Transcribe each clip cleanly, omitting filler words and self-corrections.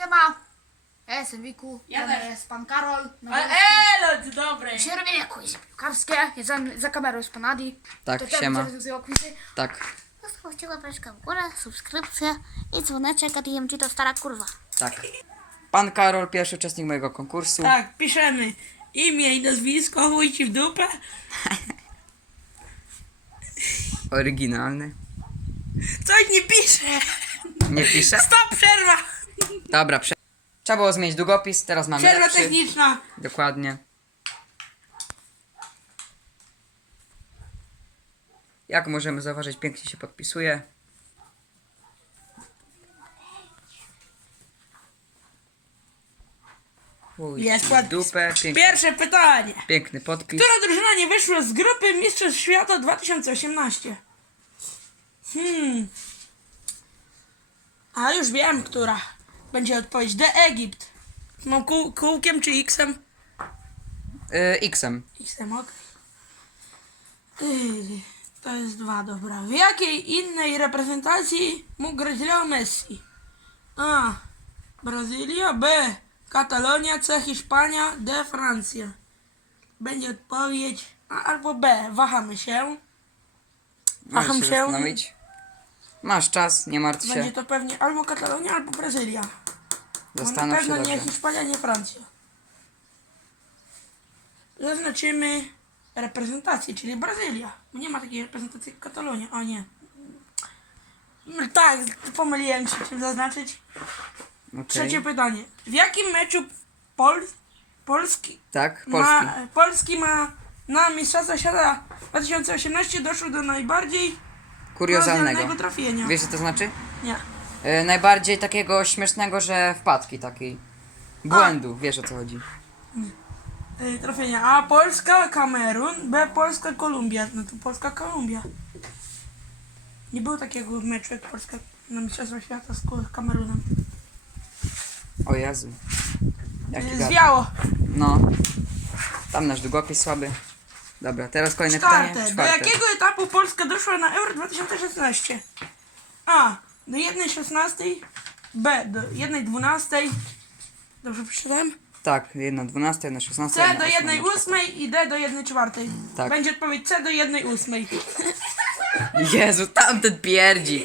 Siema, ja jestem Wiku, Ja to też. jest pan Karol. Elo, dzień dobry. Dzisiaj robimy quizy piłkarskie, jest za kamerą jest pan Adi. Tak, to siema. będzie rozwiązywał quizy. Tak, Zostawcie łapeczkę w górę, subskrypcję i dzwoneczek, a DMG to stara kurwa. tak. Pan Karol, pierwszy uczestnik mojego konkursu. Tak, piszemy imię i nazwisko, chuj ci w dupę. Oryginalny. Coś nie pisze. Nie pisze? Stop, przerwa. Dobra, trzeba było zmienić długopis, teraz mamy Przerwa lepszy. techniczna. Dokładnie. Jak możemy zauważyć, pięknie się podpisuje. Chuj, Jest w podpis. dupę, Pierwsze pytanie. piękny podpis. Która drużyna nie wyszła z grupy Mistrzostw Świata 2018? A już wiem, która. Będzie odpowiedź. De Egipt. Mam kółkiem czy X-em? X-em. X-em, okej. To jest 2, dobra. W jakiej innej reprezentacji mógł grać Leo Messi? A. Brazylia. B. Katalonia. C. Hiszpania. D. Francja. Będzie odpowiedź A albo B. Wahamy się. Możesz Waham się się. zastanowić. Masz czas, nie martw Będzie się. to pewnie albo Katalonia, albo Brazylia. Bo na Zastanów się pewno nie dobrze. Hiszpania, nie Francja. Zaznaczymy reprezentację, czyli Brazylia. Bo nie ma takiej reprezentacji jak Katalonia. O nie. No tak, pomyliłem się, czym zaznaczyć. Okej. Trzecie pytanie. W jakim meczu Polski Tak, Polski. Polski ma na Mistrzostwa Świata 2018 doszło do najbardziej Kuriozalnego. trafienia? Wiesz co to znaczy? Nie. Najbardziej takiego śmiesznego, że wpadki takiej. Błędu, wiesz o co chodzi. Trafienia. A. Polska, Kamerun. B. Polska, Kolumbia. No to Polska, Kolumbia. Nie było takiego meczu jak Polska na Mistrzostwa Świata z Kamerunem. O Jezu. Jaki gad. Zwiało. No. Tam nasz długopis słaby. Dobra, teraz kolejne Czwarte. pytanie. Do jakiego etapu Polska doszła na Euro 2016? A. Do 1/16. B. Do 1/12. Dobrze przeczytałem? Tak, 1/12, 1/16. C. Do 1/8 i D. do 1/4. Tak. Będzie odpowiedź C. do 1/8. Jezu, tamten pierdzi.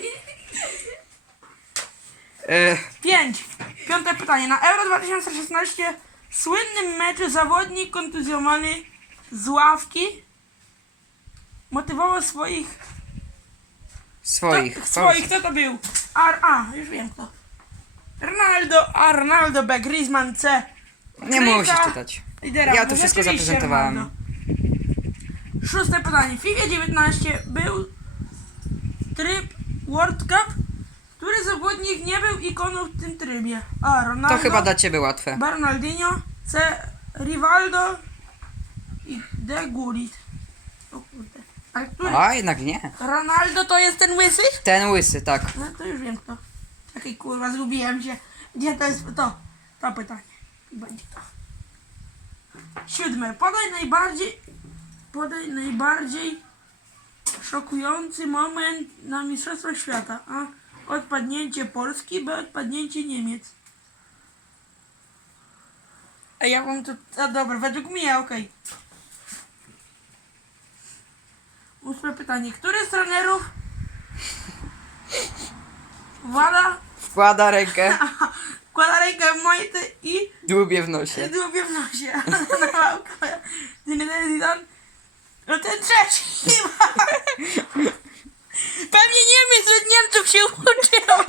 5. Piąte pytanie. Na Euro 2016 w słynnym meczu zawodnik kontuzjowany z ławki motywował swoich. Kto to był? Już wiem kto. Ronaldo B. Griezmann C. Nie Krycha, musisz czytać. lidera. Ja to No wszystko rzeczywiście zaprezentowałem. Ronaldo. Szóste pytanie. W FIFA 19 był tryb World Cup, który zawodnik nie był ikoną w tym trybie. A. Ronaldo. To chyba dla ciebie łatwe. Bernardinho, C. Rivaldo i D. Gullit. O kurde. Ale który? A, jednak nie. Ronaldo to jest ten łysy? Ten łysy, tak. No to już wiem kto. Czekaj kurwa, zgubiłem się. Gdzie to jest to? To pytanie. I będzie to. 7. Podaj najbardziej szokujący moment na Mistrzostwach Świata. A. Odpadnięcie Polski, B. Odpadnięcie Niemiec. A ja mam tu... A dobra, według mnie, okej. 8. pytanie. Który z trenerów Wkłada rękę, wkłada rękę w majtę i dłubie w nosie. dłubie w nosie? Zidane. No ten trzeci. Pewnie Niemiec od Niemców się uczył.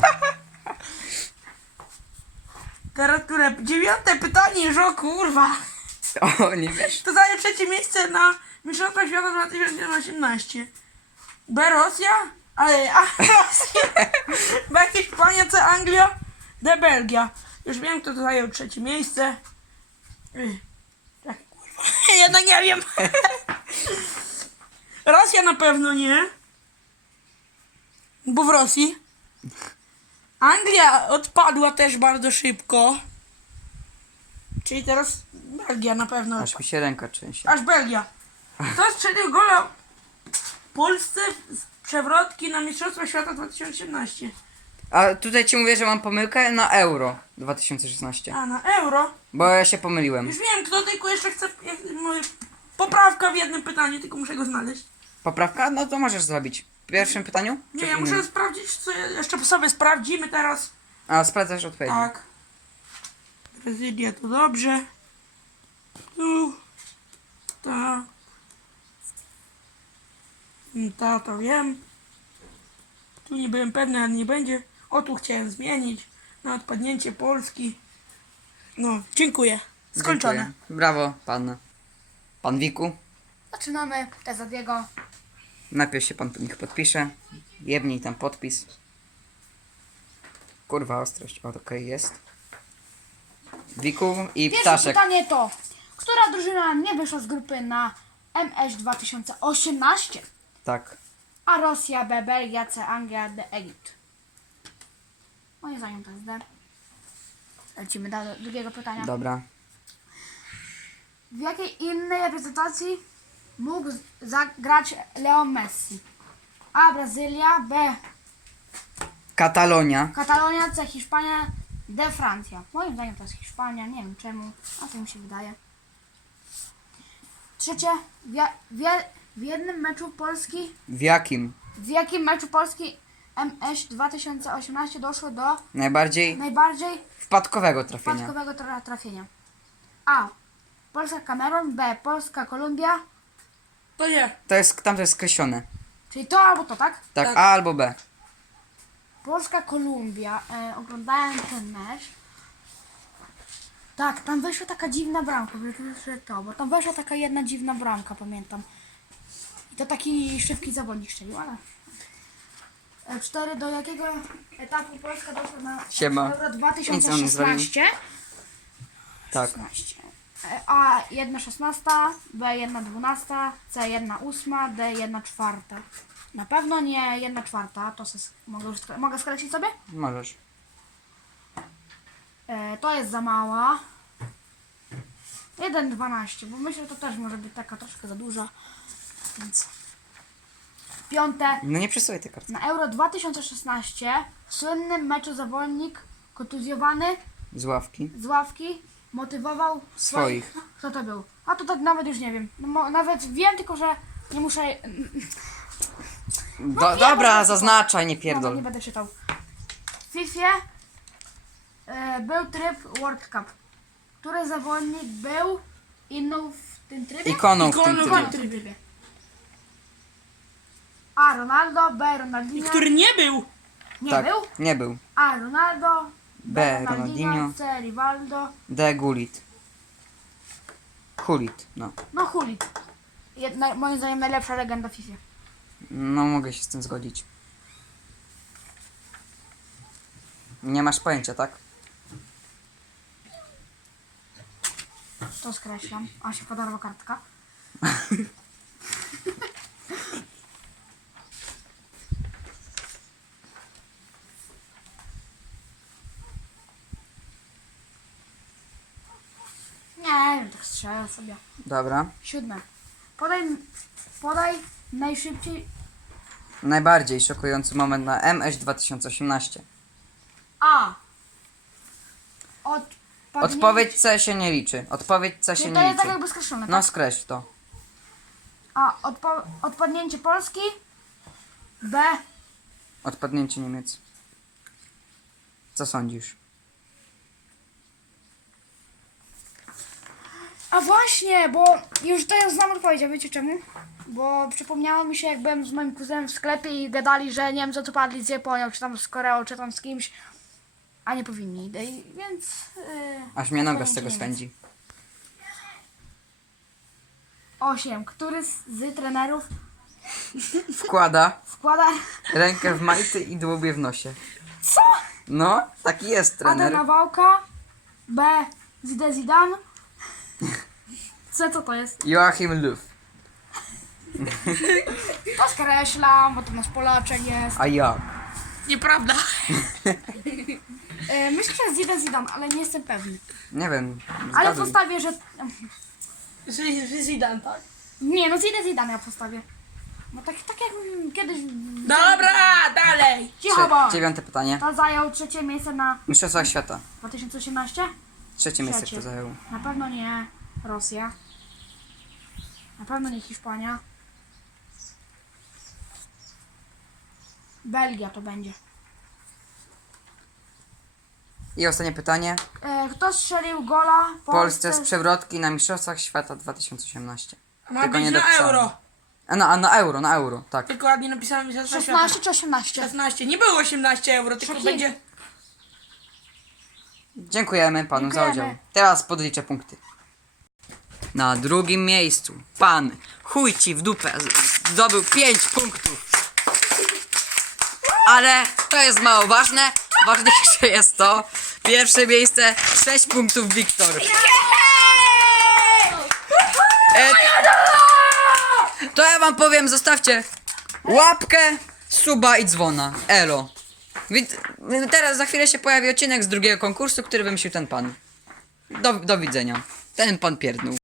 Teraz które? 9. pytanie, już o kurwa. O, nie wiesz. To zajął trzecie miejsce na Mistrzostwach Świata 2018. B. Rosja? Ale A. Rosja. B. Hiszpania, C. Anglia, D. Belgia. Już wiem, kto to zajął trzecie miejsce. Tak, kurwa. Jednak nie wiem. Rosja na pewno nie. Bo w Rosji. Anglia odpadła też bardzo szybko. Czyli teraz Belgia na pewno. Aż mi się ręka trzęsie. Aż Belgia. Kto strzelił gola Polsce z przewrotki na Mistrzostwa Świata 2018? A tutaj ci mówię, że mam pomyłkę na euro. 2016. A na euro? Bo ja się pomyliłem. Już wiem, kto tylko jeszcze chce... Poprawka w jednym pytaniu, tylko muszę go znaleźć. Poprawka? No to możesz zrobić. W pierwszym pytaniu? Nie, Czy w ja innym? muszę sprawdzić, co jeszcze sobie sprawdzimy teraz. A, sprawdzasz odpowiedź. Tak. Brazylia to dobrze. Tu. Ta. Ta to wiem. Tu nie byłem pewny, ale nie będzie. O, tu chciałem zmienić. Na odpadnięcie Polski. No, dziękuję. Skończone. Dziękuję. Brawo, pan Wiku. Zaczynamy. Teza Diego. Najpierw się pan niech podpisze. Jebnij tam podpis. Kurwa, ostrość. O, okej, jest. Wiku i Pierwsze ptaszek. pytanie to, która drużyna nie wyszła z grupy na MS 2018? Tak. A Rosja, B, Belgia, C, Anglia, D, Egipt. Moim zdaniem to jest D. Lecimy do drugiego pytania. Dobra. W jakiej innej reprezentacji mógł zagrać Leo Messi? A. Brazylia, B. Katalonia. Katalonia, C. Hiszpania, D. Francja. Moim zdaniem to jest Hiszpania, nie wiem czemu, a to mi się wydaje. Trzecie, w jednym meczu Polski, W jakim? w jakim meczu Polski MS 2018 doszło do Najbardziej najbardziej wpadkowego trafienia. przypadkowego trafienia? A. Polska Kamerun, B. Polska Kolumbia, To nie. Tam to jest skreślone. czyli to albo to, tak? Tak, Tak. A albo B. Polska Kolumbia, oglądałem ten mecz. Tak, tam weszła taka dziwna bramka, bo tam weszła taka jedna dziwna bramka, pamiętam. I to taki szybki zawodnik strzelił, ale... 4. Do jakiego etapu Polska doszła na Siema. Euro Nic on nie zrobił. 2016? Tak. 16. A 1,16, B 1,12, C 1,8, D 1,4. Na pewno nie 1,4, to mogę skreślić sobie? Możesz. To jest za mała. 1,12, bo myślę, że to też może być taka troszkę za duża. Więc 5. No nie przesuwaj tej karty. Na Euro 2016 w słynnym meczu zawodnik kontuzjowany Z ławki. z ławki motywował Swoich. Kto to był? A to tak nawet już nie wiem. No, nawet wiem, tylko że nie muszę... Dobra, zaznaczaj, nie No, pierdol. nie będę czytał. W FIFA był tryb World Cup. Który zawodnik był inną w tym trybie? Ikoną w tym Ikoną. trybie. W tym trybie. A. Ronaldo, B. I Ronaldinho. który nie był. Nie Tak, był? nie był. A. Ronaldo, B. Ronaldinho. C. Rivaldo. D. Gullit. Hulit, no. No Hulit. Moim zdaniem najlepsza legenda w FIFA. No mogę się z tym zgodzić. Nie masz pojęcia, tak? To skreślam. A się podarła kartka. Nie wiem, tak strzelę sobie. Dobra. 7. Podaj najszybciej. Najbardziej szokujący moment na MS 2018. A. Odpowiedź C się nie liczy. Odpowiedź C się Czyli to nie jest tak liczy. jakby skreślone, No tak? skreśl to. A. Odpadnięcie Polski. B. Odpadnięcie Niemiec. Co sądzisz? A właśnie, bo już to ja znam odpowiedź, a wiecie czemu? Bo przypomniało mi się, jak byłem z moim kuzynem w sklepie i gadali, że Niemcy odpadli z Japonią, czy tam z Koreą, czy tam z kimś, a nie powinni. Więc... Aż mnie noga z odpadnięcie tego Niemiec. swędzi. 8. Który z trenerów Wkłada wkłada rękę w majty i dłubie w nosie. Co? No, taki jest Adam trener. Nawałka, B. Zidane, C. Co to jest? Joachim Löw. To skreślam, bo to nasz Polaczek jest. A ja. Nieprawda. Myślę, że jest Zidane, ale nie jestem pewny. Nie wiem. Ale zgaduj. postawię, że... Zidane, tak? Nie, no Zidane ja postawię. No tak jak kiedyś... Dobra, dalej. Cicho, bo 9 pytanie. to zajął trzecie miejsce na Mistrzostwach świata. 2018? Trzecie miejsce Trzecie. kto zajął. Na pewno nie Rosja. Na pewno nie Hiszpania. Belgia to będzie. I ostatnie pytanie. Kto strzelił gola Polsce z przewrotki na Mistrzostwach Świata 2018. Ma Tylko być nie na dopisałem. euro. Na euro, tak. Tylko ładnie napisałem Mistrzostwa 16 Świata. czy 18? 16. Nie było 18 euro, tylko Szaki. będzie... Dziękujemy panu za Dziękujemy. udział. Teraz podliczę punkty. Na drugim miejscu pan chuj ci w dupę zdobył 5 punktów. Ale to jest mało ważne. Ważniejsze jest to. Pierwsze miejsce 6 punktów Wiktor. To ja wam powiem, zostawcie łapkę, suba i dzwona. Elo. Teraz za chwilę się pojawi odcinek z drugiego konkursu, który wymyślił ten pan. Do widzenia. Ten pan pierdnął.